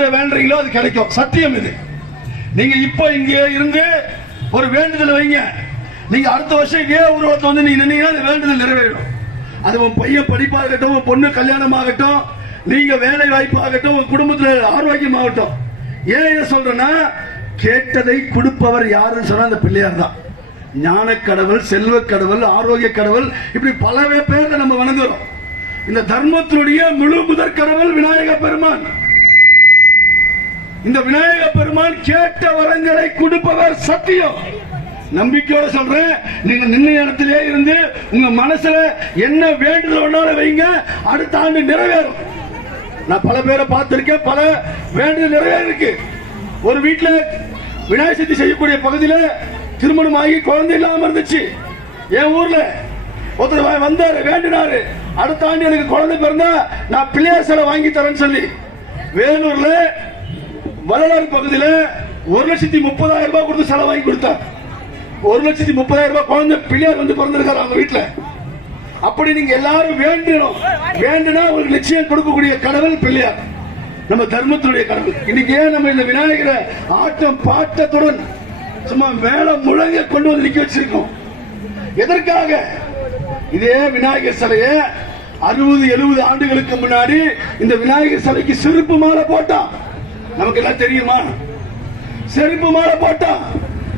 என்னத்தை வேண்டுறீங்களோ அது கிடைக்கும். சத்தியம் இது. நீங்க இப்போ இங்கே இருந்து ஒரு வேண்டுதல் வைங்க. நீங்க அடுத்த வருஷம் இதே உருவத்தை வந்து நீங்க நின்னீங்கன்னா அந்த வேண்டுதல் நிறைவேறும் அது உன் பையன் படிப்பாகட்டும் உன் பொண்ணு கல்யாணம் ஆகட்டும் நீங்க வேலை வாய்ப்பாகட்டும் உன் குடும்பத்தில் குடும்பத்துல ஆரோக்கியம் ஆகட்டும் ஏன் இதை சொல்றேன்னா கேட்டதை கொடுப்பவர் யாருன்னு சொன்னா அந்த பிள்ளையார் தான். ஞான கடவுள் செல்வ கடவுள் ஆரோக்கிய கடவுள் இப்படி பல பேர்ல நம்ம வணங்குறோம். இந்த தர்மத்தினுடைய முழு முதற் கடவுள் விநாயக பெருமான். இந்த விநாயக பெருமான் கேட்ட வரங்களை கொடுப்பவர் சத்தியம். நம்பிக்கையோட சொல்றேன். நீங்க நின்ன இடத்திலே இருந்து உங்க மனசுல என்ன வேண்டுதல் வைங்க அடுத்த ஆண்டு நிறைவேறும். நான் பல பேரை பார்த்திருக்கேன் பல வேண்டுதல் நிறைவேறிருக்கு. ஒரு வீட்டுல விநாயகர் சதுர்த்தி செய்யக்கூடிய பகுதியில திருமணம் ஆகி குழந்தை இல்லாம இருந்துச்சு. என் ஊர்ல ஒருத்தர் வந்தாரு வேண்டினாரு. அடுத்த ஆண்டு எனக்கு குழந்தை பிறந்தா நான் பிள்ளையார் சிலை வாங்கி தரேன்னு சொல்லி. வேலூர்ல வரலாறு பகுதியில் ஒரு லட்சத்தி முப்பதாயிரம் ரூபாய் கொடுத்து செலவு வாங்கி கொடுத்தார். ஒரு லட்சத்தி முப்பதாயிரம் ரூபாய் குழந்தை பிள்ளையார் வந்து பிறந்திருக்காரு அவங்க வீட்டில் அப்படி நீங்க எல்லாரும் வேண்டணும் வேண்டுனா உங்களுக்கு நிச்சயம் கொடுக்கக்கூடிய கடவுள் பிள்ளையார். நம்ம தர்மத்துடைய கடவுள். இன்னைக்கு ஏன் நம்ம இந்த விநாயகரை ஆட்டம் பாட்டத்துடன் சும்மா மேல முழங்க கொண்டு வந்து நிக்க வச்சிருக்கோம்? எதற்காக? இதே விநாயகர் சிலைய அறுபது எழுபது ஆண்டுகளுக்கு முன்னாடி இந்த விநாயகர் சிலைக்கு செருப்பு மாலை போட்டான். நமக்கு எல்லாம் தெரியுமா? செருப்பு மாலை போட்டான்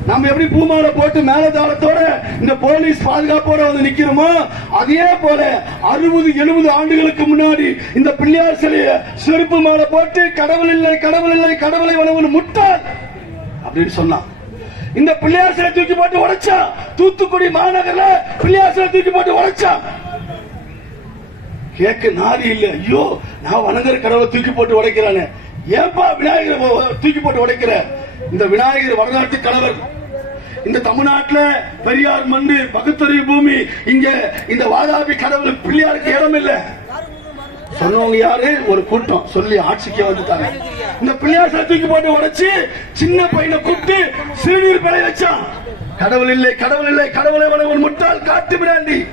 நம்ம எப்படி பூமாலை போட்டு மேலதாளத்தோட இந்த போலீஸ் பாதுகாப்போட வந்து நிக்கிறோமோ அதே போல அறுபது எழுபது ஆண்டுகளுக்கு முன்னாடி இந்த பிள்ளையார் சிலைய செருப்பு மாலை போட்டு கடவுள் இல்லை கடவுள் இல்லை கடவுளை வணங்கும் முட்டாள் அப்படின்னு சொன்னான் இந்த பிள்ளையார் சிலை தூக்கி போட்டு உடைச்சான் தூத்துக்குடி மாநகர்ல பிள்ளையார் சிலை தூக்கி போட்டு உடைச்சான் கேட்க நாதி இல்லை. ஐயோ நான் வணங்குற கடவுளை தூக்கி போட்டு உடைக்கிறானே. ஏப்பா விநாயகரை தூக்கி போட்டு உடைக்கிற? இந்த விநாயகர் வரலாற்று கணவர் இந்த தமிழ்நாட்டில் பெரியார் மண்ணு பகுத்தறிவு பூமி இங்க இந்த வாதாபி கடவுள் பிள்ளையாருக்கு இடம் இல்ல. சொன்னவங்க யாரு? ஒரு கூட்டம். சொல்லி ஆட்சிக்கு வந்துட்டாங்க. இந்த பிள்ளையார் தூக்கி போட்டு உடைச்சு சின்ன பையனை கூப்பிட்டு சிறுநீர் பிழை வச்சான். கடவுள் இல்லை கடவுள் இல்லை கடவுளை ஒரு முட்டாள் காட்டு பிராண்டி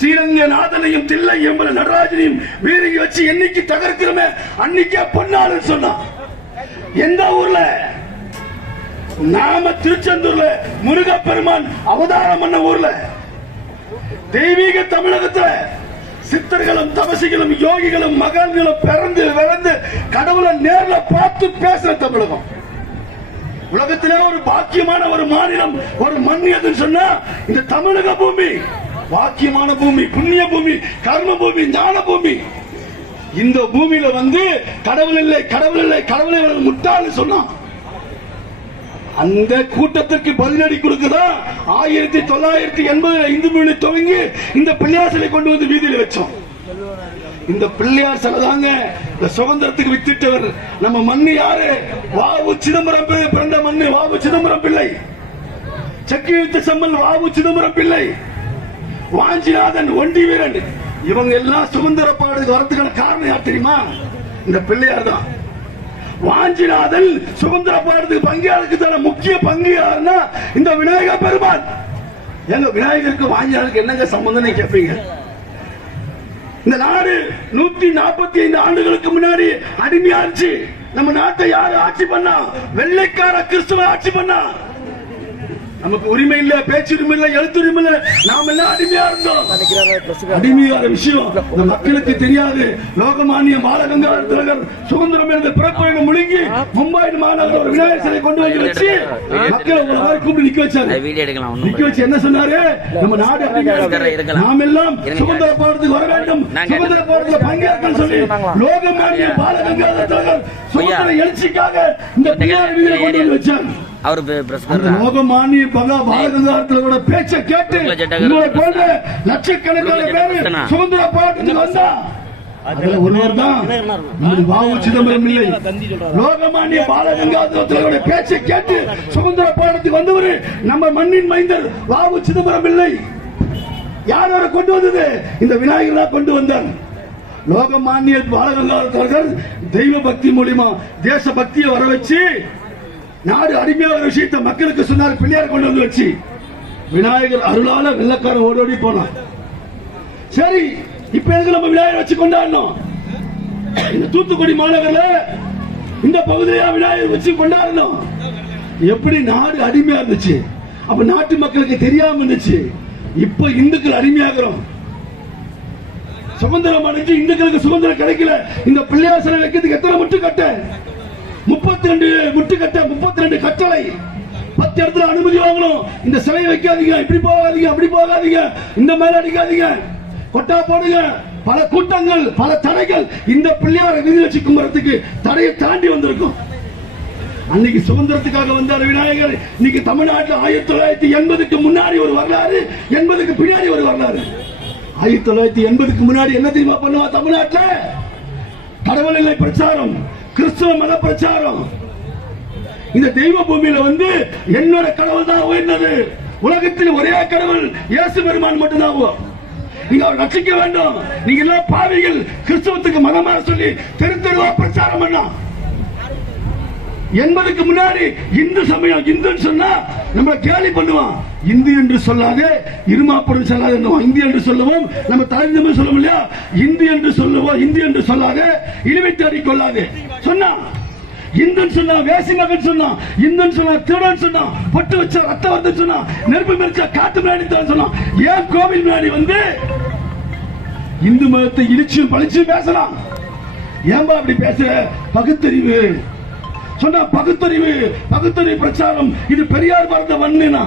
ஸ்ரீரங்க நாதனையும் தில்லை எம்பல நடராஜனையும் வீரங்கி வச்சு என்னைக்கு தகர்க்கிறோமே அன்னைக்கே பொன்னாளுன்னு சொன்னான். எந்த ஊர்ல? நாம திருச்செந்தூர்ல முருகப்பெருமான் அவதாரம் பண்ண ஊர்ல. தெய்வீக தமிழகத்துல சித்தர்களும் தபசிகளும் யோகிகளும் மகான்களும் பிறந்து விளந்து கடவுளை நேர்ல பார்த்து பேசுற தமிழகம். உலகத்திலே ஒரு பாக்கியமான ஒரு மாநிலம் ஒரு மண் எதுன்னு சொன்னா இந்த தமிழக பூமி. வாக்கியமான பூமி புண்ணிய பூமி கர்ம பூமி ஞான பூமி. இந்த பூமியில வந்து கடவுள் இல்லை கடவுள் இல்லை கடவுளை முட்டாள்னு சொன்னான். அந்த கூட்டத்திற்கு பதிலடி கொடுக்கதா? ஆயிரத்தி தொள்ளாயிரத்தி எண்பதுல இந்து மொழி துவங்கி இந்த பிள்ளையார் சிலை கொண்டு வந்து வீதியில் வச்சோம். இந்த பிள்ளையார் சிலை தாங்க இந்த சுதந்திரத்துக்கு வித்திட்டவர். நம்ம மண்ணு யாரு? வாவு சிதம்பரம் பிள்ளை பிறந்த மண்ணு வாவு சிதம்பரம் பிள்ளை. செக்கி வித்த செம்மல் வாவு சிதம்பரம் பிள்ளை. வாஞ்சிநாதன் ஒண்டி வீரன். இவங்க எல்லாம் சுதந்திர பாடுக்கு வரத்துக்கான காரணம் யார் தெரியுமா? இந்த பிள்ளையார் தான். வாஞ்சிநாதன் சுதந்திர பாடத்துக்கு பங்கியாருக்கு தர முக்கிய பங்கு யாருன்னா இந்த விநாயகர் பெருமான். எங்க விநாயகருக்கு வாஞ்சிநாதனுக்கு என்னங்க சம்பந்தம் கேட்பீங்க? இந்த நாடு நூத்தி நாற்பத்தி ஐந்து ஆண்டுகளுக்கு முன்னாடி அடிமையாச்சு. நம்ம நாட்டை யாரு ஆட்சி பண்ணா? வெள்ளைக்கார கிறிஸ்துவ ஆட்சி பண்ணா? நமக்கு உரிமை இல்ல பேச்சு உரிமை இல்ல எழுத்து உரிமை இல்ல. நாம எல்லாம் அடிமையா இருந்தோம். அடிமையான விஷயம். இந்த மக்களுக்கு தெரியாது. லோகமானிய பாலகங்கா திலகர் சுதந்திரம் இருந்த பிறப்பு முழுங்கி மும்பை மாநகர ஒரு விநாயகர் சிலை கொண்டு வந்து வச்சு மக்களை ஒரு மாதிரி கூப்பிட்டு நிக்க வச்சாரு நிக்க வச்சு என்ன சொன்னாரு? நம்ம நாடு அடிமையா. நாம் எல்லாம். சுதந்திர போராட்டத்துக்கு வர வேண்டும். சுதந்திர போராட்டத்தில் பங்கேற்கணும் சொல்லி லோகமானிய பாலகங்காதர திலகர் சுதந்திர எழுச்சிக்காக இந்த வீதியில கொண்டு வந்து வச்சார் அவர் லோகமானிய பகா பாலகங்காரத்தோட பேச்ச கேட்டு உங்களை போன்ற லட்சக்கணக்கான பேரு சுதந்திர போராட்டத்துக்கு வந்தா? அதுல ஒருவர் தான். நமது வாவு சிதம்பரம் இல்லை. லோகமானிய பாலகங்காதரோட பேச்சை கேட்டு சுதந்திர போராட்டத்துக்கு வந்தவர் நம்ம மண்ணின் மைந்தர் வாவு சிதம்பரம் இல்லை. யார் அவரை கொண்டு வந்தது? இந்த விநாயகர் தான் கொண்டு வந்தார். லோகமானிய பாலகங்காதர்கள் தெய்வ பக்தி மூலியமா தேச பக்தியை வர வச்சு நாடு அடிமையாக விஷயத்தை மக்களுக்கு சொன்னார் பிள்ளையார் கொண்டு வந்து வச்சு. விநாயகர் அருளால வெள்ளக்காரன் ஓடோடி போனான். சரி இப்ப எதுக்கு நம்ம விநாயகர் வச்சு கொண்டாடணும்? இந்த தூத்துக்குடி மாநகர்ல இந்த பகுதியில விநாயகர் வச்சு கொண்டாடணும். எப்படி நாடு அடிமையா இருந்துச்சு? அப்ப நாட்டு மக்களுக்கு தெரியாம இருந்துச்சு. இப்ப இந்துக்கள் அடிமையாகிறோம். சுதந்திரம் அடைஞ்சு இந்துக்களுக்கு சுதந்திரம் கிடைக்கல. இந்த பிள்ளையார் வைக்கிறதுக்கு எத்தனை மட்டும் கட்ட முப்பத்தி ரெண்டு முட்டு கட்ட முப்பத்தி ரெண்டு கட்டளை. பத்து இடத்துல அனுமதி வாங்கணும். இந்த சிலையை வைக்காதீங்க. இப்படி போகாதீங்க. அப்படி போகாதீங்க. இந்த மேல அடிக்காதீங்க. கொட்டா போடுங்க. பல கூட்டங்கள் பல தடைகள் இந்த பிள்ளையாரை நிதி வச்சு கும்புறதுக்கு தடையை தாண்டி வந்திருக்கும். அன்னைக்கு சுதந்திரத்துக்காக வந்தார் விநாயகர். இன்னைக்கு தமிழ்நாட்டில் ஆயிரத்தி தொள்ளாயிரத்தி எண்பதுக்கு முன்னாடி ஒரு வரலாறு எண்பதுக்கு பின்னாடி ஒரு வரலாறு. ஆயிரத்தி தொள்ளாயிரத்தி எண்பதுக்கு முன்னாடி என்ன தெரியுமா பண்ணுவா தமிழ்நாட்டில்? கடவுள் இல்லை பிரச்சாரம். கிறிஸ்துவ மத பிரச்சாரம் இந்த தெய்வ பூமியில வந்து என்னோட கடவுள் தான் உயர்ந்தது. உலகத்தில் ஒரே கடவுள் இயேசு பெருமான் மட்டும்தான் நீங்க அவர் ரட்சிக்க வேண்டும். நீங்க எல்லாம் பாவிகள் கிறிஸ்துவத்துக்கு மதமாக சொல்லி தெரு தெருவா பிரச்சாரம் பண்ணா என்பதுக்கு முன்னாடி இந்து சமயம் இந்துன்னு சொன்னா நம்ம கேலி பண்ணுவான். இந்து என்று சொல்லாதே இருமாப்படும் சொல்லாதே இந்து என்று சொல்லுவோம். நம்ம தலைமை சொல்லுவோம் இல்லையா? இந்து என்று சொல்லுவோம் இந்து என்று சொல்லாதே இனிமை தேடி கொள்ளாதே. சொன்னா இந்துன்னு சொன்னா வேசி மகன் சொன்னா இந்துன்னு சொன்னா திருடன் சொன்னா பட்டு வச்சா ரத்த வந்து சொன்னா நெருப்பு மெரிச்சா காட்டு முன்னாடி தான் சொன்னா ஏன் கோவில் முன்னாடி வந்து இந்து மதத்தை இழிச்சு பழிச்சு பேசலாம்? ஏன்பா அப்படி பேசுற? பகுத்தறிவு. சொன்னா பகுத்தறிவு பகுத்தறிவு பிரச்சாரம். இது பெரியார் பறந்த மண்ணுனா?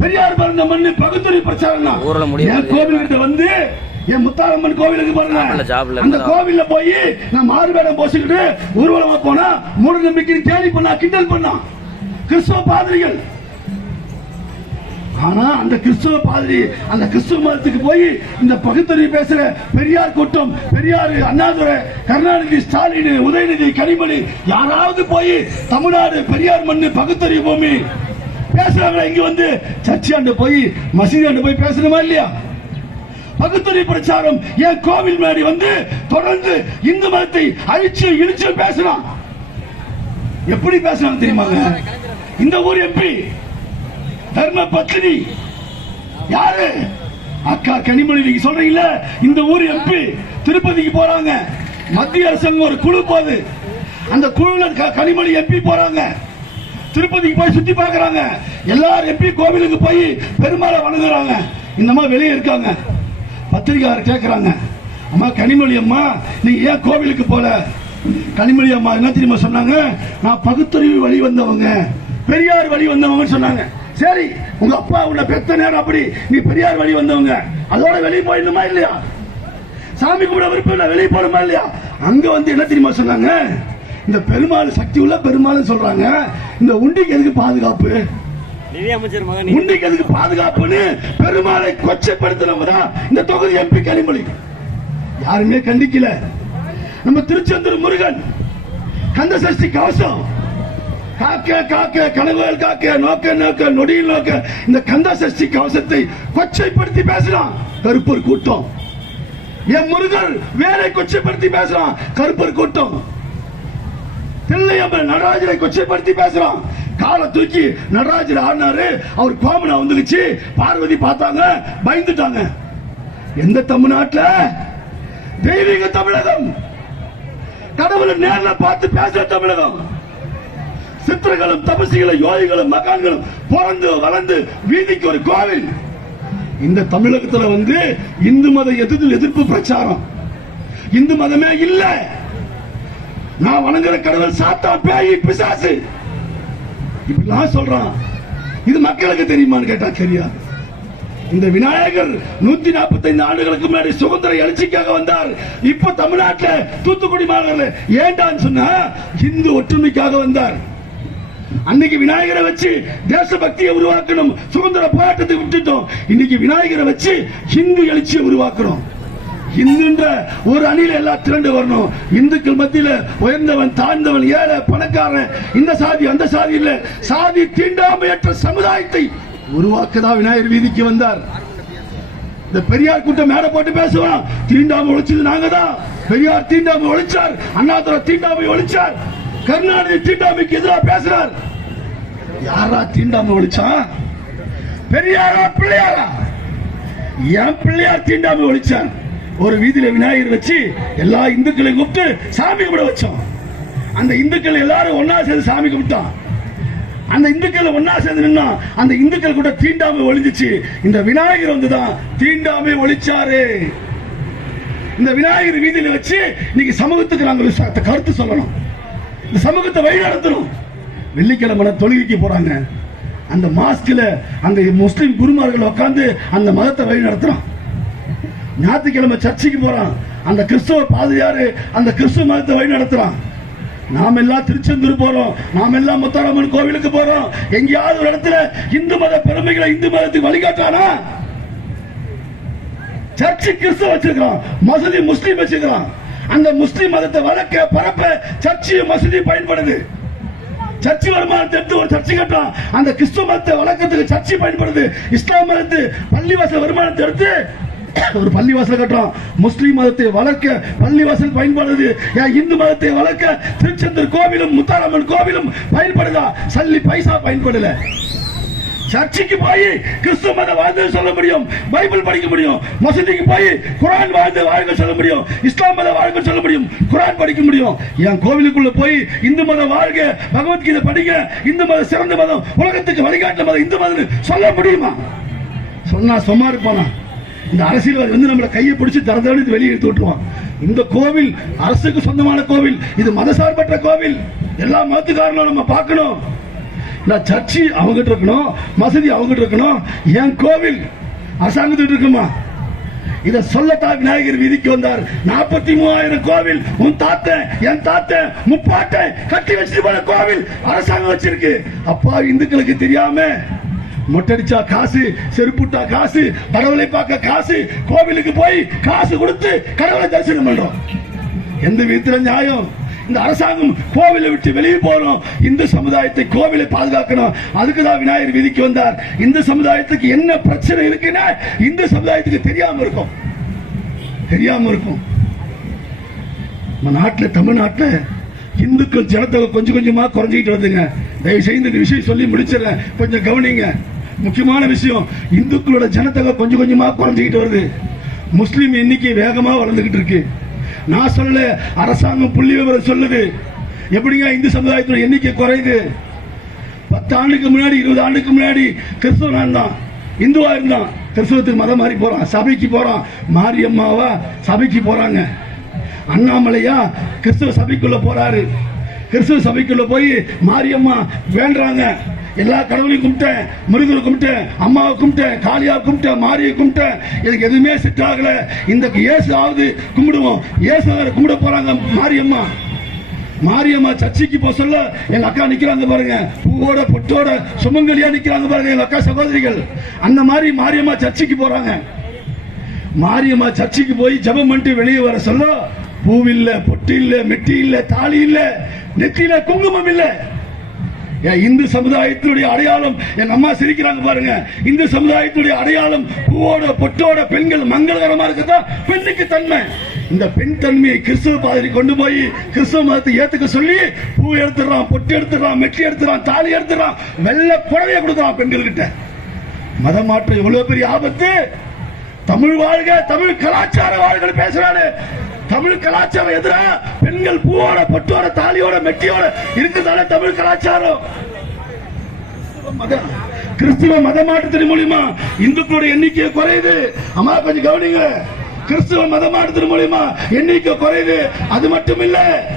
பெரியார் பிறந்த மண்ணு பகுத்தறிவு பிரச்சாரம் தான் கோவில் வந்து என் முத்தாரம்மன் கோவிலுக்கு பாருங்க ஜாப்ல அந்த. கோவில்ல போய் நான் மாறு வேடம் போச்சுக்கிட்டு ஊர்வலமா போனா மூட நம்பிக்கை கேலி பண்ணா கிண்டல் பண்ணா. கிறிஸ்தவ பாதிரிகள் ஆனா அந்த கிறிஸ்துவ பாதிரி அந்த கிறிஸ்துவ மதத்துக்கு போய் இந்த பகுத்தறிவு பேசுற பெரியார் கூட்டம் பெரியார் அண்ணாதுரை கருணாநிதி ஸ்டாலின் உதயநிதி கனிமொழி யாராவது போய் தமிழ்நாடு பெரியார் மண்ணு பகுத்தறிவு பூமி பேசுறாங்களா இங்க வந்து சர்ச்சாண்டு போய் மசீதாண்டு போய் பேசணுமா இல்லையா? பகுத்துறை பிரச்சாரம் ஏன் கோவில் மேடி வந்து தொடர்ந்து இந்து மதத்தை அழிச்சு இழிச்சு பேசலாம் எப்படி பேசலாம் தெரியுமாங்க இந்த ஊர் எம்பி தர்ம பத்னி யாரு? அக்கா கனிமொழி நீங்க சொல்றீங்கல்ல? இந்த ஊர் எம்பி திருப்பதிக்கு போறாங்க. மத்திய அரசாங்கம் ஒரு குழு போகுது அந்த குழுல க- கனிமொழி எம்பி போறாங்க. திருப்பதிக்கு போய் சுத்தி பார்க்கறாங்க. எல்லாரும் எம்பி கோவிலுக்கு போய் பெருமாளை வணங்குறாங்க. இந்த மாதிரி வெளியே இருக்காங்க. பத்திரிகையாளர் கேட்கறாங்க அம்மா கனிமொழி அம்மா நீங்க ஏன் கோவிலுக்கு போல? கனிமொழி அம்மா என்ன தெரியுமா சொன்னாங்க? நான் பகுத்தறிவு வழி வந்தவங்க. பெரியார் வழி வந்தவங்கன்னு சொன்னாங்க. சரி உங்க அப்பா உன்னை பெத்த நேரம் அப்படி நீ பெரியார் வழி வந்தவங்க. அதோட வெளியே போயிடணுமா இல்லையா? சாமி கும்பிட விருப்பம் இல்லை வெளியே போகணுமா இல்லையா? அங்க வந்து என்ன தெரியுமா சொன்னாங்க? இந்த பெருமாள் சக்தி உள்ள பெருமாள் சொல்றாங்க. இந்த உண்டிக்கு எதுக்கு பாதுகாப்பு? உண்டிக்கு எதுக்கு பாதுகாப்புன்னு பெருமாளை கொச்சைப்படுத்தினவங்க தான் இந்த தொகுதி எம்பி கனிமொழி. யாருமே கண்டிக்கல. நம்ம திருச்செந்தூர் முருகன். கந்த சஷ்டி கவசம். காக்க காக்க கனவுகள் காக்க நோக்க நோக்க நொடியில் நோக்க இந்த கந்த சஷ்டி கவசத்தை கொச்சைப்படுத்தி பேசலாம் கருப்பர் கூட்டம். என் முருகன் வேலை கொச்சைப்படுத்தி பேசலாம் கருப்பர் கூட்டம். தில்லையம்மன் நடராஜரை கொச்சைப்படுத்தி பேசுறான் காலை தூக்கி நடராஜர் ஆடினாரு. அவர் கோமனா வந்துருச்சு பார்வதி பார்த்தாங்க. பயந்துட்டாங்க. எந்த தமிழ்நாட்டில்? தெய்வீக தமிழகம். கடவுளை நேரில் பார்த்து பேசுற தமிழகம். சித்திரங்களும் தபசிகளும் யோகிகளும் மகான்களும் பிறந்து வளர்ந்து வீதிக்கு ஒரு கோவில். இந்த தமிழகத்துல வந்து இந்து மத எதிர்ப்பு எதிர்ப்பு பிரச்சாரம். இந்து மதமே இல்ல. நான் வணங்குற கடவுள் சாத்தா பேய் பிசாசு. இப்படிலாம் சொல்றான். இது மக்களுக்கு தெரியுமான்னு கேட்டா தெரியாது. இந்த விநாயகர் நூத்தி நாற்பத்தைந்து ஆண்டுகளுக்கு முன்னாடி சுதந்திர எழுச்சிக்காக வந்தார். இப்ப தமிழ்நாட்டில் தூத்துக்குடி மாநகரில் ஏண்டான்னு சொன்னா இந்து ஒற்றுமைக்காக வந்தார். அன்னைக்கு விநாயகரை வச்சு தேசபக்தியை உருவாக்கணும் சுதந்திர போராட்டத்தை விட்டுட்டோம். இன்னைக்கு விநாயகரை வச்சு ஹிந்து எழுச்சியை உருவாக்குறோம். இந்துன்ற ஒரு அணியில எல்லாம் திரண்டு வரணும். இந்துக்கள் மத்தியில உயர்ந்தவன் தாழ்ந்தவன் ஏழை பணக்காரன் இந்த சாதி அந்த சாதி இல்ல. சாதி தீண்டாமையற்ற சமுதாயத்தை உருவாக்கதா விநாயகர் வீதிக்கு வந்தார். இந்த பெரியார் கூட்டம் மேடை போட்டு பேசுவான் தீண்டாமை ஒழிச்சது நாங்க தான் பெரியார் தீண்டாமை ஒழிச்சார். அண்ணாதுரை தீண்டாமை ஒழிச்சார். கருணாநிதி தீண்டாமைக்கு எதிராக பேசுறார். யாரா தீண்டாமை ஒழிச்சான் பெரியாரா பிள்ளையாரா? என் பிள்ளையார் தீண்டாம ஒழிச்சான் ஒரு வீதியில விநாயகர் வச்சு எல்லா இந்துக்களையும் கூப்பிட்டு சாமி கும்பிட வச்சோம். அந்த இந்துக்கள் எல்லாரும் ஒன்னா சேர்ந்து சாமி கும்பிட்டான். அந்த இந்துக்கள் ஒன்னா சேர்ந்து நின்னா அந்த இந்துக்கள் கூட தீண்டாமை ஒழிஞ்சிச்சு. இந்த விநாயகர் வந்துதான் தீண்டாமை ஒழிச்சாரு. இந்த விநாயகர் வீதியில வச்சு இன்னைக்கு சமூகத்துக்கு நாங்கள் கருத்து சொல்லணும். இந்த சமூகத்தை வழி நடத்தணும் வெள்ளிக்கிழமை தொழுகைக்கு போறாங்க. அந்த மாஸ்கில் அந்த முஸ்லீம் குருமார்கள் உட்காந்து அந்த மதத்தை வழி நடத்துறான். ஞாயிற்றுக்கிழமை சர்ச்சுக்கு போறான். அந்த கிறிஸ்தவ பாதிரியாரு அந்த கிறிஸ்துவ மதத்தை வழி நடத்துறான். நாம் எல்லாம் திருச்செந்தூர் போறோம். நாம் எல்லாம் முத்தாரம்மன் கோவிலுக்கு போறோம். எங்கேயாவது ஒரு இடத்துல இந்து மத பெருமைகளை இந்து மதத்துக்கு வழிகாட்டானா சர்ச்சு கிறிஸ்துவ வச்சிருக்கிறான். மசூதி முஸ்லீம் வச்சிருக்கிறான். அந்த முஸ்லீம் மதத்தை வளர்க்க பரப்ப சர்ச்சு மசூதி பயன்படுது. சர்ச்சு வருமானத்தை எடுத்து ஒரு சர்ச்சு கட்டுறான் அந்த கிறிஸ்துவ மதத்தை வழக்கத்துக்கு சர்ச்சை பயன்படுது. இஸ்லாம் மதத்து பள்ளிவாசல் வருமானத்தை எடுத்து ஒரு பள்ளிவாசல் கட்டுறான் முஸ்லீம் மதத்தை வளர்க்க பள்ளிவாசல் பயன்படுது. ஏன் இந்து மதத்தை வளர்க்க திருச்செந்தூர் கோவிலும் முத்தாரம்மன் கோவிலும் பயன்படுதா? சல்லி பைசா பயன்படல. சர்ச்சுக்கு போய் கிறிஸ்துவ மத வாழ்ந்து சொல்ல முடியும் பைபிள் படிக்க முடியும் மசூதிக்கு போய் குரான் வாழ்ந்து வாழ்க சொல்ல முடியும் இஸ்லாம் மத வாழ்க சொல்ல முடியும் குரான் படிக்க முடியும். என் கோவிலுக்குள்ள போய் இந்து மதம் வாழ்க பகவத்கீதை படிக்க இந்து மதம் சிறந்த மதம் உலகத்துக்கு வழிகாட்டுற மதம் இந்து மதம் சொல்ல முடியுமா? சொன்னா சும்மா இருப்பானா? இந்த அரசியல்வாதி வந்து நம்மள கையை பிடிச்சி தரதடித்து வெளியே எடுத்து விட்டுருவான். இந்த கோவில் அரசுக்கு சொந்தமான கோவில் இது மதசார்பற்ற கோவில். எல்லா மதத்துக்காரங்களும் நம்ம பார்க்கணும். நான் சர்ச்சு அவங்ககிட்ட இருக்கணும் மசதி அவங்ககிட்ட இருக்கணும் என் கோவில் அரசாங்கத்திட்ட இருக்குமா? இத சொல்லத்தா விநாயகர் வீதிக்கு வந்தார். நாற்பத்தி மூவாயிரம் கோவில் உன் தாத்தன் என் தாத்த முப்பாட்டன் கட்டி வச்சுட்டு போன கோவில் அரசாங்கம் வச்சிருக்கு. அப்பா இந்துக்களுக்கு தெரியாம மொட்டடிச்சா காசு செருப்புட்டா காசு கடவுளை பார்க்க காசு கோவிலுக்கு போய் காசு கொடுத்து கடவுளை தரிசனம் பண்றோம். எந்த விதத்துல நியாயம்? இந்த அரசாங்கம் கோவிலை விட்டு வெளியே போறோம். இந்து சமுதாயத்தை கோவிலை பாதுகாக்கணும். அதுக்கு தான் விநாயகர் விதிக்கு வந்தார். இந்து சமுதாயத்துக்கு என்ன பிரச்சனை இருக்குன்னா இந்து சமுதாயத்துக்கு தெரியாம இருக்கும். தெரியாம இருக்கும். நம்ம நாட்டில் தமிழ்நாட்டில் இந்துக்கள் ஜனத்தொகை கொஞ்சம் கொஞ்சமாக குறைஞ்சிக்கிட்டு வருதுங்க. தயவு செய்து இந்த விஷயம் சொல்லி முடிச்சிடறேன். கொஞ்சம் கவனிங்க. முக்கியமான விஷயம் இந்துக்களோட ஜனத்தொகை கொஞ்சம் கொஞ்சமாக குறைஞ்சிக்கிட்டு வருது. முஸ்லீம் எண்ணிக்கை வேகமாக வளர்ந்துக்கிட்டு இருக்கு. நான் சொல்லல அரசாங்கம் புள்ளி விவரம் சொல்லுது. எப்படிங்க இந்து சமுதாயத்தோட எண்ணிக்கை குறையுது? பத்து ஆண்டுக்கு முன்னாடி இருபது ஆண்டுக்கு முன்னாடி கிறிஸ்தவன் தான். இந்துவா இருந்தான். கிறிஸ்தவத்துக்கு மதம் மாறி போறான். சபைக்கு போறான். மாரியம்மாவா சபைக்கு போறாங்க. அண்ணாமலையா கிறிஸ்தவ சபைக்குள்ள போறாரு. கிறிஸ்தவ சபைக்குள்ள போய் மாரியம்மா வேண்டுறாங்க. எல்லா கடவுளையும் கும்பிட்டேன் முருகரை கும்பிட்டேன் அம்மாவை கும்பிட்டேன் காளியாவை கும்பிட்டேன் மாரியை கும்பிட்டேன். எனக்கு எதுவுமே செட் ஆகல. இந்த இயேசு ஆகுது கும்பிடுவோம். இயேசு கும்பிட போறாங்க மாரியம்மா. மாரியம்மா சர்ச்சைக்கு போக சொல்ல எங்க அக்கா நிக்கிறாங்க பாருங்க. பூவோட பொட்டோட சுமங்கலியா நிக்கிறாங்க பாருங்க எங்க அக்கா சகோதரிகள். அந்த மாதிரி மாரியம்மா சர்ச்சைக்கு போறாங்க. மாரியம்மா சர்ச்சைக்கு போய் ஜபம் பண்ணிட்டு வெளியே வர சொல்ல பூவில்லை பொட்டு இல்லை மெட்டி இல்லை தாலி இல்லை நெத்தியில குங்குமம் இல்லை. இந்து சமுதாயத்தினுடைய அடையாளம். என் அம்மா சிரிக்கிறாங்க பாருங்க. இந்து சமுதாயத்தினுடைய அடையாளம் பூவோட பொட்டோட பெண்கள் மங்களகரமா இருக்கதா பெண்ணுக்கு தன்மை. இந்த பெண் தன்மையை கிறிஸ்துவ பாதிரி கொண்டு போய் கிறிஸ்துவ மதத்தை ஏத்துக்க சொல்லி பூ எடுத்துடுறான் பொட்டு எடுத்துடுறான் மெட்டி எடுத்துறான் தாலி எடுத்துறான் வெள்ளை புடவையை கொடுக்குறான் பெண்கள் கிட்ட மதம் மாற்றம் எவ்வளவு பெரிய ஆபத்து? தமிழ் வாழ்க தமிழ் கலாச்சார வாழ்க பேசுறாரு தமிழ் கலாச்சாரம் எதிரா பெண்கள் பூவோட பட்டோட தாலியோட மெட்டியோட இருக்குதானே தமிழ் கலாச்சாரம்? மத- கிறிஸ்துவ மத மாற்றத்தின் மூலியமா இந்துக்களுடைய எண்ணிக்கை குறையுது. அம்மா கொஞ்சம் கவனிங்க. கிறிஸ்துவ மத மாற்றத்தின் மூலியமா எண்ணிக்கை குறையுது. அது மட்டும் இல்ல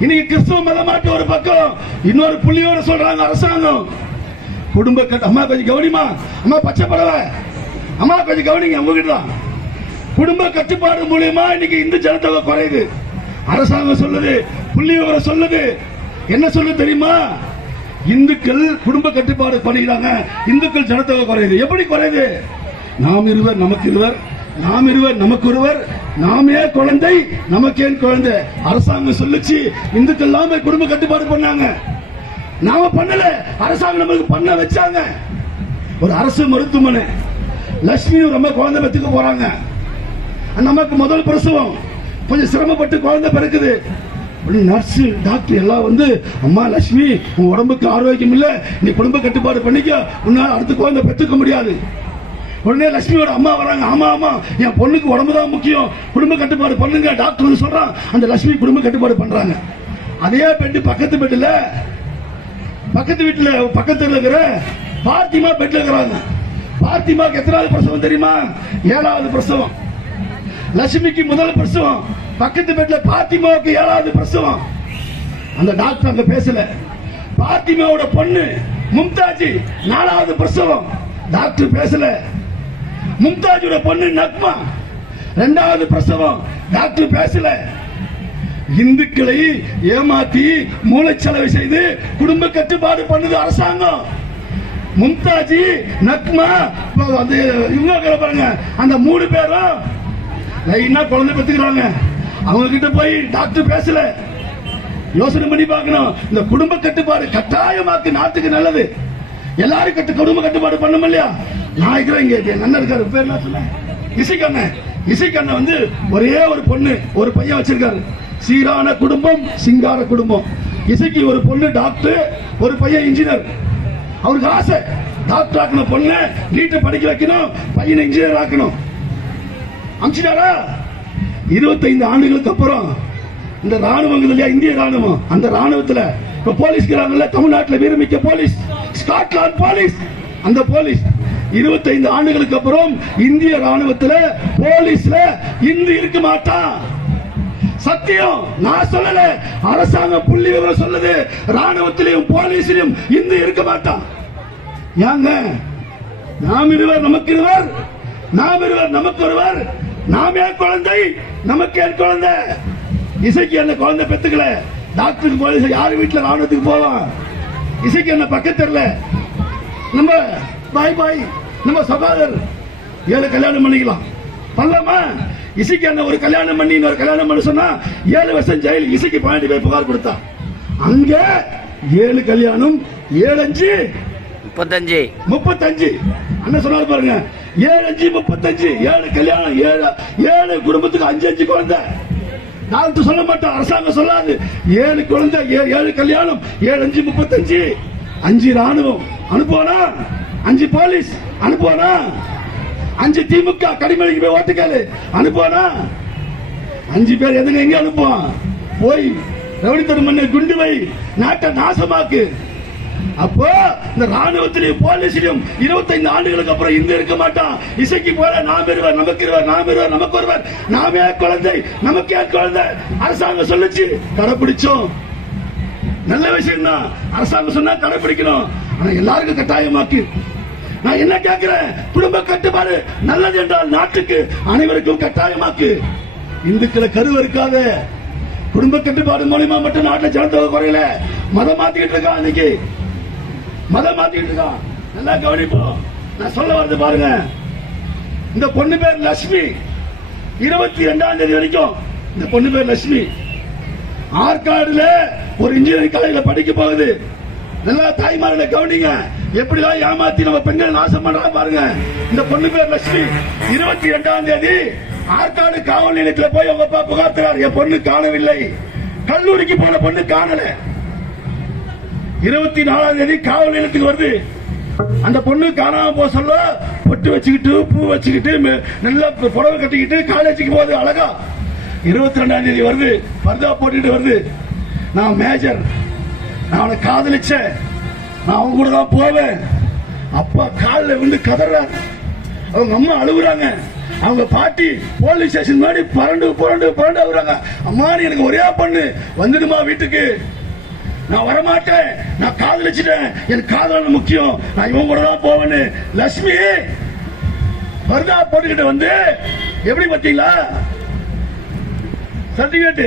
இன்னைக்கு கிறிஸ்துவ மத மாற்றம் ஒரு பக்கம். இன்னொரு புள்ளியோட சொல்றாங்க அரசாங்கம். குடும்ப கட்ட அம்மா கொஞ்சம் கவனிமா? அம்மா பச்சை படவை அம்மா கொஞ்சம் கவனிங்க உங்ககிட்ட தான் குடும்ப கட்டுப்பாடு மூலியமா இன்னைக்கு இந்து ஜனத்தொகை குறையுது. அரசாங்கம் சொல்லுது புள்ளி விவரம் சொல்லுது. என்ன சொல்லுது தெரியுமா? இந்துக்கள் குடும்ப கட்டுப்பாடு பண்ணிக்கிறாங்க இந்துக்கள் ஜனத்தொகை குறையுது. எப்படி குறையுது? நாம் இருவர் நமக்கு இருவர் நாம் இருவர் நமக்கு ஒருவர் நாமே குழந்தை நமக்கேன் குழந்தை? அரசாங்கம் சொல்லுச்சு இந்துக்கள் எல்லாமே குடும்ப கட்டுப்பாடு பண்ணாங்க. நாம பண்ணல அரசாங்கம் நமக்கு பண்ண வச்சாங்க. ஒரு அரசு மருத்துவமனை லட்சுமி ரொம்ப குழந்தை பெற்றுக்க போறாங்க. நமக்கு முதல் பிரசவம். கொஞ்சம் சிரமப்பட்டு குழந்தை பிறக்குது. நர்ஸு டாக்டர் எல்லாம் வந்து அம்மா லட்சுமி உன் உடம்புக்கு ஆரோக்கியம் இல்லை. நீ குடும்ப கட்டுப்பாடு பண்ணிக்க. உன்னால் அடுத்த குழந்தை பெற்றுக்க முடியாது. உடனே லட்சுமியோட அம்மா வராங்க. ஆமா ஆமா. என் பொண்ணுக்கு உடம்பு தான் முக்கியம். குடும்ப கட்டுப்பாடு பண்ணுங்க டாக்டர் வந்து சொல்றான். அந்த லட்சுமி குடும்ப கட்டுப்பாடு பண்றாங்க. அதே பெட்டு பக்கத்து பெட்டுல பக்கத்து வீட்டுல பக்கத்துல இருக்கிற பாத்திமா பெட்ல இருக்கிறாங்க. பாத்திமாக்கு எத்தனாவது பிரசவம் தெரியுமா? ஏழாவது பிரசவம். லட்சுமிக்கு முதல் பிரசவம். பக்கத்து பெட்ல பாத்திமாவுக்கு ஏழாவது பிரசவம். அந்த டாக்டர் அங்க பேசல. பாத்திமாவோட பொண்ணு மும்தாஜி நாலாவது பிரசவம். டாக்டர் பேசல. மும்தாஜோட பொண்ணு நக்மா ரெண்டாவது பிரசவம். டாக்டர் பேசல. இந்துக்களை ஏமாத்தி மூளைச்சலவை செய்து குடும்ப கட்டுப்பாடு பண்ணுது அரசாங்கம். மும்தாஜி நக்மா இவங்க பாருங்க அந்த மூணு பேரும் லைனா குழந்தை பெற்றுக்கிறாங்க. அவங்க கிட்ட போய் டாக்டர் பேசல. யோசனை பண்ணி பார்க்கணும். இந்த குடும்ப கட்டுப்பாடு கட்டாயமாக்கு நாட்டுக்கு நல்லது. எல்லாரும் கட்டு குடும்ப கட்டுப்பாடு பண்ணணும் இல்லையா? நான் இருக்கிறேன் இங்க நல்லா இருக்காரு. பேர் என்ன சொன்ன இசைக்கண்ணன். இசைக்கண்ணன் வந்து ஒரே ஒரு பொண்ணு ஒரு பையன் வச்சிருக்காரு. சீரான குடும்பம் சிங்கார குடும்பம். இசைக்கு ஒரு பொண்ணு டாக்டர் ஒரு பையன் இன்ஜினியர் அவருக்கு ஆசை. டாக்டர் ஆக்கணும் பொண்ணு நீட்டை படிக்க வைக்கணும் பையனை இன்ஜினியர் ஆக்கணும். அமிச்சிட்டாரா? இருபத்தைந்து ஆண்டுகளுக்கு அப்புறம் இந்த ராணுவங்கள் இல்லையா? இந்திய ராணுவம் அந்த ராணுவத்துல இப்ப போலீஸ்கிறாங்கல்ல தமிழ்நாட்டில் வீரமிக்க போலீஸ். Scotland police. அந்த போலீஸ் இருபத்தைந்து ஆண்டுகளுக்கு அப்புறம் இந்திய ராணுவத்தில் போலீஸ்ல இந்து இருக்க மாட்டான் சத்தியம். நான் சொல்லல. அரசாங்கம் புள்ளி விவரம் சொல்லுது. ராணுவத்திலையும் போலீசிலும் இந்து இருக்க மாட்டான் ஏங்க? நாம் இருவர் நமக்கு இருவர். நாம் இருவர் நமக்கு ஒருவர். நாமே குழந்தை? நமக்கு ஏன் குழந்தை? இசைக்கு என்ன குழந்தை பெத்துக்கல? டாக்டருக்கு போலீஸ் யாரு வீட்டுல ராணுவத்துக்கு போவான் இசைக்கு என்ன பக்கத்துல நம்ம பாய் பாய் நம்ம சகோதரர் ஏழு கல்யாணம் பண்ணிக்கலாம். பண்ணலாமா? இசைக்கு என்ன ஒரு கல்யாணம் பண்ணி இன்னொரு கல்யாணம் பண்ண சொன்னா ஏழு வருஷம் ஜெயில் இசைக்கு பாண்டி போய் புகார் கொடுத்தா. அங்க ஏழு கல்யாணம் ஏழு அஞ்சு முப்பத்தஞ்சு. முப்பத்தஞ்சு. அண்ணன் சொன்னாரு பாருங்க ஏழு அஞ்சு முப்பத்தஞ்சு ஏழு கல்யாணம் ஏழு ஏழு குடும்பத்துக்கு அஞ்சு அஞ்சு குழந்தை. டாக்டர் சொல்ல மாட்டோம் அரசாங்கம் சொல்லாது. ஏழு குழந்தை ஏ- ஏழு கல்யாணம் ஏழு அஞ்சு முப்பத்தஞ்சு. அஞ்சு ராணுவம் அனுப்புவானா? அஞ்சு போலீஸ் அனுப்புவானா? அஞ்சு திமுக கடிமலைக்கு போய் ஓட்டுக்காலு அனுப்புவானா? அஞ்சு பேர் எதுக்கு எங்க அனுப்புவான்? போய் ரவுடி தரும் குண்டு வை நாட்டை நாசமாக்கு. அப்போ இந்த ராணுவத்திலையும் போலீசிலும் இருபத்தைந்து ஆண்டுகளுக்கு அப்புறம் இந்து இருக்க மாட்டான் இசைக்கு போல நாம் இருவர் நமக்கு இருவர் நாம் இருவர் நமக்கு ஒருவர். நாமே குழந்தை? நமக்கே குழந்தை? அரசாங்கம் சொல்லுச்சு கடைபிடிச்சோம் நல்ல விஷயம் தான் அரசாங்கம் சொன்னா கடைபிடிக்கணும் ஆனா எல்லாருக்கும் கட்டாயமாக்கு. நான் என்ன கேட்கிறேன் குடும்ப கட்டுப்பாடு நல்லது என்றால் நாட்டுக்கு அனைவருக்கும் கட்டாயமாக்கு. இந்துக்களை கருவ இருக்காத குடும்ப கட்டுப்பாடு மூலியமா மட்டும் நாட்டில் ஜனத்தொகை குறையல. மதம் மாத்திக்கிட்டு இருக்கான் இன்னைக்கு? மதம் மாத்திட்டு இருக்கான் நல்லா கவனிப்போம் நான் சொல்ல வரது பாருங்க. இந்த பொண்ணு பேர் லட்சுமி இருபத்தி ரெண்டாம் தேதி வரைக்கும் இந்த பொண்ணு பேர் லட்சுமி ஆற்காடுல ஒரு இன்ஜினியரிங் காலேஜ்ல படிக்க போகுது. நல்லா தாய்மார்களை கவனிங்க. எப்படிலாம் ஏமாத்தி நம்ம பெண்கள் நாசம் பண்றாங்க பாருங்க. இந்த பொண்ணு பேர் லட்சுமி இருபத்தி ரெண்டாம் தேதி ஆற்காடு காவல் நிலையத்துல போய் உங்க அப்பா புகார் என் பொண்ணு காணவில்லை. கல்லூரிக்கு போன பொண்ணு காணல. இருபத்தி நாலாம் தேதி காவல் நிலையத்துக்கு வருது. அந்த பொண்ணு காணாம போக சொல்ல பொட்டு வச்சுக்கிட்டு பூ வச்சுக்கிட்டு நல்லா புடவை கட்டிக்கிட்டு காலேஜுக்கு போகுது அழகா. இருபத்தி ரெண்டாம் தேதி வருது. பர்தா போட்டுட்டு வருது. நான் மேஜர் நான் அவனை காதலிச்சேன். நான் அவங்க கூட தான் போவேன். அப்பா காலில் விழுந்து கதறாங்க அவங்க அம்மா அழுகுறாங்க. அவங்க பாட்டி போலீஸ் ஸ்டேஷன் முன்னாடி பரண்டு புரண்டு புரண்டு அழுகுறாங்க. அம்மா எனக்கு ஒரே பொண்ணு. வந்துடுமா வீட்டுக்கு. நான் வரமாட்டேன். நான் காதலிச்சிட்டேன். என் காதலன் முக்கியம். நான் இவன் கூட தான் போவேன்னு. லட்சுமி பர்தா போட்டுக்கிட்ட வந்து எப்படி பார்த்தீங்களா? சர்டிபிகேட்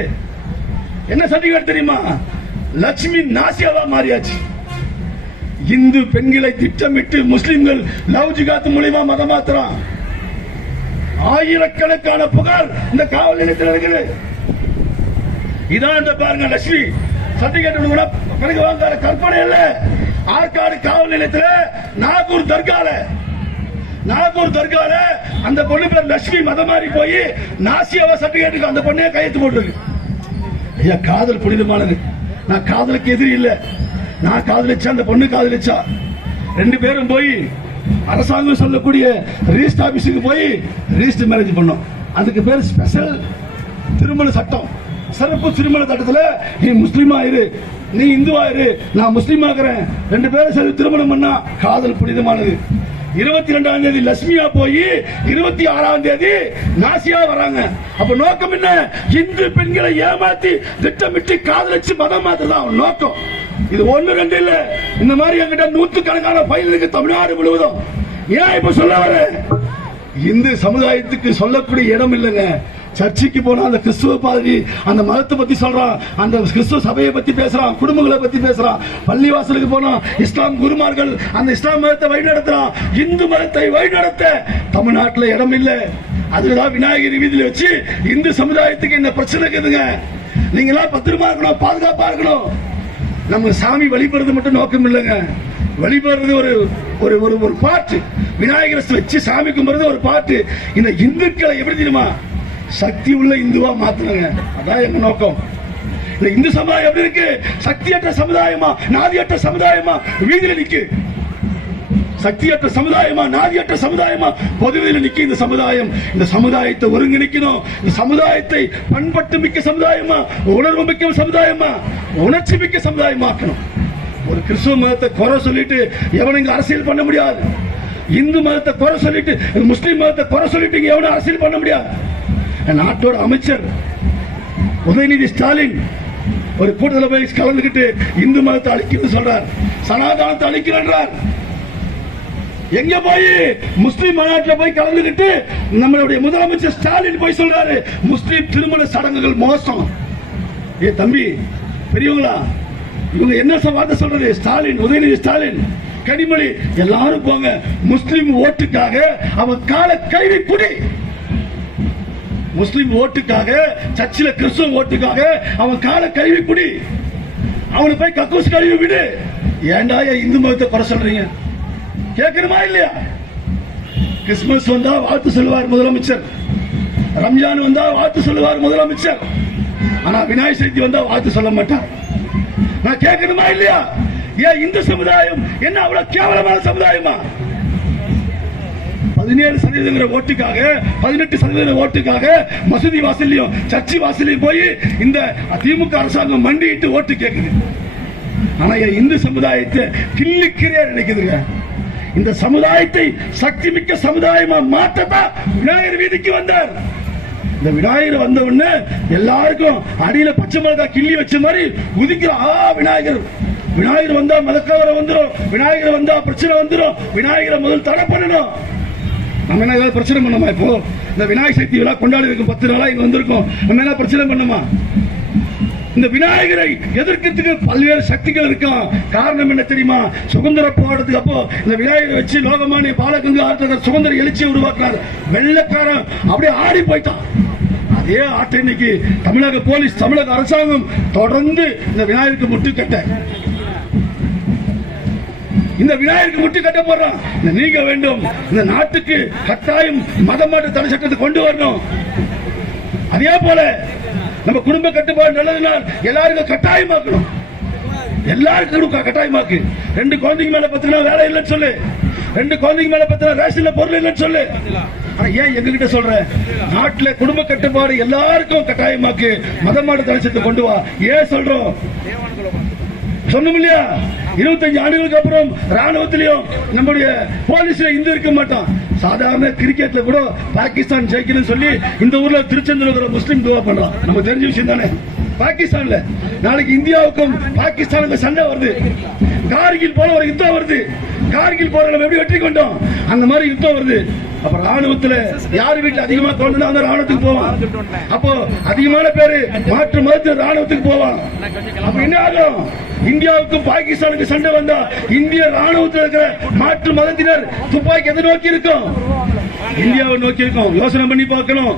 என்ன சர்டிபிகேட் தெரியுமா? லட்சுமி நாசியாவா மாறியாச்சு. இந்து பெண்களை திட்டமிட்டு முஸ்லிம்கள் லவ் ஜிகாத் மூலியமா மதம் மாத்துறான் ஆயிரக்கணக்கான புகார் இந்த காவல் நிலையத்தில் இருக்குது. இதான் இந்த பாருங்க லட்சுமி சர்டிபிகேட் கூட பிறகு வாங்காத கற்பனை இல்ல. ஆற்காடு காவல் நிலையத்தில் நாகூர் தர்கால நாகூர் தர்கால அந்த பொண்ணு பேர் லட்சுமி மதம் மாறி போய் நாசியாவா சர்டிபிகேட்டுக்கு அந்த பொண்ணே கையெழுத்து போட்டுருக்கு. ஐயா காதல் புனிதமானது. நான் காதலுக்கு எதிரி இல்ல. நான் காதலிச்சா அந்த பொண்ணு காதலிச்சா. ரெண்டு பேரும் போய் அரசாங்கம் சொல்லக்கூடிய ரிஜிஸ்ட் ஆபீஸுக்கு போய் ரிஜிஸ்டர் மேரேஜ் பண்ணோம். அதுக்கு பேர் ஸ்பெஷல் திருமண சட்டம். சிறப்பு திருமண தட்டத்தில் நீ முஸ்லீமா இரு. நீ இந்துவா இரு. நான் முஸ்லீம் ஆகிறேன் ரெண்டு பேரும் சேர்ந்து திருமணம் பண்ணா காதல் புனிதமானது. இருபத்தி ரெண்டாம் தேதி லட்சுமியா போய் இருபத்தி ஆறாம் தேதி நாசியா வராங்க. அப்ப நோக்கம் என்ன? இந்து பெண்களை ஏமாத்தி திட்டமிட்டு காதலிச்சு மதம் மாத்துதான் அவன் நோக்கம். இது ஒண்ணு ரெண்டு இல்ல. இந்த மாதிரி என்கிட்ட நூத்து கணக்கான பயில் இருக்கு தமிழ்நாடு முழுவதும். ஏன் இப்ப சொல்ல வர இந்து சமுதாயத்துக்கு சொல்லக்கூடிய இடம் இல்லைங்க. சர்ச்சுக்கு போனா அந்த கிறிஸ்துவ பாதிரி அந்த மதத்தை பத்தி சொல்றான் அந்த கிறிஸ்துவ சபையை பத்தி பேசுறான் குடும்பங்களை பத்தி பேசுறான் பள்ளிவாசலுக்கு போனா இஸ்லாம் குருமார்கள் அந்த இஸ்லாம் மதத்தை வழிநடத்துறான் இந்து மதத்தை வழிநடத்த தமிழ்நாட்டில் இடம் இல்லை. அதுதான் விநாயகர் வீதியில் வச்சு இந்து சமுதாயத்துக்கு இந்த பிரச்சனை இருக்குதுங்க? நீங்களா பத்திரமா இருக்கணும் பாதுகாப்பா இருக்கணும். நம்ம சாமி வழிபடுறது மட்டும் நோக்கம் இல்லைங்க. வழிபடுறது ஒரு ஒரு ஒரு ஒரு பாட்டு. விநாயகர் வச்சு சாமி கும்பிடுறது ஒரு பாட்டு. இந்த இந்துக்களை எப்படி தெரியுமா? சக்தி உள்ள இந்துவா மாத்தணுங்க அதான் எங்க நோக்கம். இந்த இந்து சமுதாயம் எப்படி இருக்கு? சக்தியற்ற சமுதாயமா? நாதியற்ற சமுதாயமா? வீதியில நிக்கு. சக்தியற்ற சமுதாயமா? நாதியற்ற சமுதாயமா? பொதுவெளியில நிக்க இந்த சமுதாயம். இந்த சமுதாயத்தை ஒருங்கிணைக்கணும். இந்த சமுதாயத்தை பண்பட்டு மிக்க சமுதாயமா? உணர்வு மிக்க சமுதாயமா? உணர்ச்சி மிக்க சமுதாயமாக்கணும். ஒரு கிறிஸ்துவ மதத்தை குறை சொல்லிட்டு எவனும் இங்க அரசியல் பண்ண முடியாது. இந்து மதத்தை குறை சொல்லிட்டு முஸ்லீம் மதத்தை குறை சொல்லிட்டு இங்க எவனும் அரசியல் பண்ண முடியாது. நாட்டோட அமைச்சர் உதயநிதி ஸ்டாலின் ஒரு கூட்டத்தில் போய் கலந்துக்கிட்டு இந்து மதத்தை அழிக்கணும்னு சொல்றார். சனாதனத்தை அழிக்கிறார் எங்க போய் முஸ்லிம் மாநாட்டில் போய் கலந்துக்கிட்டு நம்மளுடைய முதலமைச்சர் ஸ்டாலின் போய் சொல்றாரு முஸ்லிம் திருமண சடங்குகள் மோசம். ஏ தம்பி பெரியவங்களா இவங்க என்ன வார்த்தை சொல்றது? ஸ்டாலின் உதயநிதி ஸ்டாலின் கனிமொழி எல்லாரும் போங்க. முஸ்லிம் ஓட்டுக்காக அவன் கால கைவி குடி முஸ்லிம் ஓட்டுக்காக சர்ச்சில் கிறிஸ்துவ ஓட்டுக்காக அவன் காலை கழுவி குடி. அவனை போய் கக்கூஸ் கழுவி விடு. ஏன்டா ஏன் இந்து மதத்தை குறை சொல்றீங்க? கேட்கணுமா இல்லையா? கிறிஸ்துமஸ் வந்தா வாழ்த்து சொல்லுவார் முதலமைச்சர். ரம்ஜான் வந்தா வாழ்த்து சொல்லுவார் முதலமைச்சர். ஆனா விநாயகர் சதுர்த்தி வந்தா வாழ்த்து சொல்ல மாட்டார். நான் கேட்கணுமா இல்லையா? ஏன் இந்து சமுதாயம் என்ன அவ்வளவு கேவலமான சமுதாயமா? பதினேழு சதவீதங்கிற ஓட்டுக்காக பதினெட்டு சதவீத ஓட்டுக்காக மசூதி வாசல்லையும் சர்ச்சி வாசல்லையும் போய் இந்த திமுக அரசாங்கம் மண்டிட்டு ஓட்டு கேட்குது ஆனா இந்து சமுதாயத்தை கிள்ளிக்கிறியா நினைக்குதுங்க. இந்த சமுதாயத்தை சக்தி மிக்க சமுதாயமா மாற்றத்தான் விநாயகர் வீதிக்கு வந்தார். இந்த விநாயகர் வந்த உடனே எல்லாருக்கும் அடியில பச்சை மிளகா கிள்ளி வச்ச மாதிரி உதிக்கிற ஆ விநாயகர். விநாயகர் வந்தா மதக்கவரை வந்துடும் விநாயகர் வந்தா பிரச்சனை வந்துடும் விநாயகரை முதல் தடை பண்ணணும். நம்ம என்ன ஏதாவது பிரச்சனை பண்ணோமா இப்போ? இந்த விநாயகர் சக்தி விழா கொண்டாடி இருக்கும் பத்து நாளா இங்க வந்திருக்கோம். நம்ம என்ன பிரச்சனை பண்ணுமா இந்த விநாயகரை எதிர்க்கிறதுக்கு பல்வேறு சக்திகள் இருக்கான் காரணம் என்ன தெரியுமா? சுதந்திர போராட்டத்துக்கு அப்போ இந்த விநாயகரை வச்சு லோகமானிய பாலகங்க ஆற்றல் சுதந்திர எழுச்சியை உருவாக்குறாரு. வெள்ளக்காரன் அப்படியே ஆடி போயிட்டான். அதே ஆட்டை இன்னைக்கு தமிழக போலீஸ் தமிழக அரசாங்கம் தொடர்ந்து இந்த விநாயகருக்கு முட்டுக்கட்ட. இந்த விநாயகருக்கு முட்டி கட்ட போறோம். இந்த நீங்க வேண்டும். இந்த நாட்டுக்கு கட்டாயம் மதம் மாற்ற தடை சட்டத்தை கொண்டு வரணும். அதே போல நம்ம குடும்ப கட்டுப்பாடு நல்லதுனால் எல்லாருக்கும் கட்டாயமாக்கணும். எல்லாருக்கும் கட்டாயமாக்கு. ரெண்டு குழந்தைங்க மேல பத்தினா வேலை இல்லைன்னு சொல்லு. ரெண்டு குழந்தைங்க மேல பத்தினா ரேஷன்ல பொருள் இல்லைன்னு சொல்லு. ஆனா ஏன் எங்ககிட்ட சொல்ற? நாட்டுல குடும்ப கட்டுப்பாடு எல்லாருக்கும் கட்டாயமாக்கு. மதமாட தரிசனத்தை கொண்டு வா. ஏன் சொல்றோம்? சொன்னோம் இல்லையா? இருபத்தஞ்சு ஆண்டுகளுக்கு அப்புறம் ராணுவத்திலையும் நம்முடைய போலீஸ்ல இந்து இருக்க மாட்டான். சாதாரண கிரிக்கெட்ல கூட பாகிஸ்தான் ஜெயிக்கணும்னு சொல்லி இந்த ஊர்ல திருச்செந்தூர் இருக்கிற முஸ்லீம் துவா பண்றான். நம்ம தெரிஞ்ச விஷயம் தானே? பாகிஸ்தான்ல. நாளைக்கு இந்தியாவுக்கும் பாகிஸ்தானுக்கும் சண்டை வருது. கார்கில் போல ஒரு யுத்தம் வருது. கார்கில் போற எப்படி வெற்றி கொண்டோம்? அந்த மாதிரி யுத்தம் வருது. அப்ப ராணுவத்துல யாரு வீட்டுல அதிகமா தோணுனா அந்த ராணுவத்துக்கு போவான். அப்போ அதிகமான பேரு மாற்று மதத்து ராணுவத்துக்கு போவான். அப்ப என்ன ஆகும்? இந்தியாவுக்கும் பாகிஸ்தானுக்கு சண்டை வந்தா இந்திய ராணுவத்தில் இருக்கிற மாற்று மதத்தினர் துப்பாக்கி எதை நோக்கி இருக்கும்? இந்தியாவை நோக்கி இருக்கும். யோசனை பண்ணி பார்க்கணும்.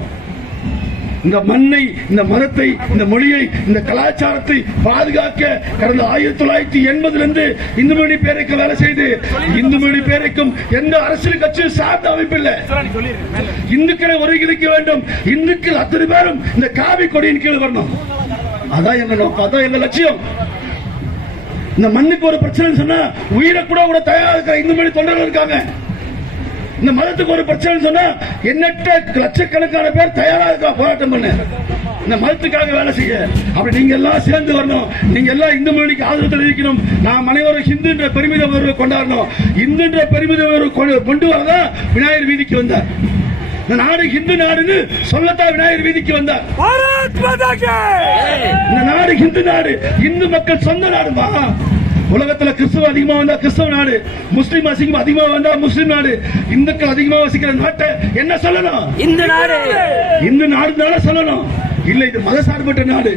இந்த மண்ணை இந்த மதத்தை இந்த மொழியை இந்த கலாச்சாரத்தை பாதுகாக்க கடந்த ஆயிரத்தி தொள்ளாயிரத்தி எண்பதுல இருந்து இந்து மொழி பேரைக்கு வேலை செய்து இந்து மொழி பேரைக்கும் எந்த அரசியல் கட்சியும் சார்ந்த அமைப்பு இல்லை. இந்துக்களை ஒருங்கிணைக்க வேண்டும். இந்துக்கள் அத்தனை பேரும் இந்த காவி கொடியின் கீழ் வரணும். அதான் எங்க நோக்கம் அதான் எங்க லட்சியம். இந்த மண்ணுக்கு ஒரு பிரச்சனை சொன்னா உயிரை கூட கூட தயாரா இருக்கிற இந்து மொழி தொண்டர்கள் இருக்காங்க. இந்த மதத்துக்கு ஒரு பிரச்சனை சொன்னா எண்ணற்ற லட்சக்கணக்கான பேர் தயாரா இருக்கா? போராட்டம் பண்ண. இந்த மதத்துக்காக வேலை செய்ய. அப்படி நீங்க எல்லாம் சேர்ந்து வரணும். நீங்க எல்லாம் இந்து மொழிக்கு ஆதரவு தெரிவிக்கணும். நாம் அனைவரும் ஹிந்து என்ற பெருமித உணர்வை கொண்டாடணும். இந்து என்ற பெருமித உணர்வு கொண்டு- வரதான் விநாயகர் வீதிக்கு வந்தார். இந்த நாடு ஹிந்து நாடுன்னு சொல்லத்தான் விநாயகர் வீதிக்கு வந்தார். இந்த நாடு ஹிந்து நாடு. இந்து மக்கள் சொந்த நாடுமா உலகத்துல கிறிஸ்துவ அதிகமா வந்தா கிறிஸ்தவ நாடு முஸ்லிம் அசிங்கம் அதிகமா வந்தா முஸ்லிம் நாடு. இந்துக்கள் அதிகமா வசிக்கிற நாட்டை என்ன சொல்லணும்? இந்த நாடு. இந்து நாடு தானே சொல்லணும். இல்ல இது மதசார்பற்ற நாடு.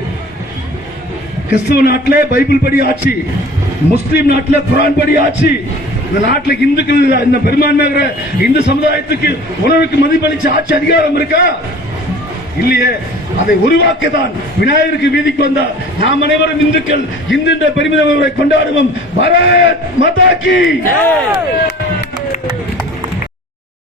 கிறிஸ்துவ நாட்டிலே பைபிள் படி ஆட்சி முஸ்லிம் நாட்டில குரான் படி ஆட்சி. இந்த நாட்டுல இந்துக்கள் இந்த பெரும்பான்மையாக இந்து சமுதாயத்துக்கு உணவுக்கு மதிப்பளிச்ச ஆட்சி அதிகாரம் இருக்கா? இல்லையே அதை உருவாக்கத்தான் விநாயகருக்கு வீதிக்கு வந்தார். நாம் அனைவரும் இந்துக்கள் இந்து என்ற கொண்டாடுவோம். பரத் மதாக்கி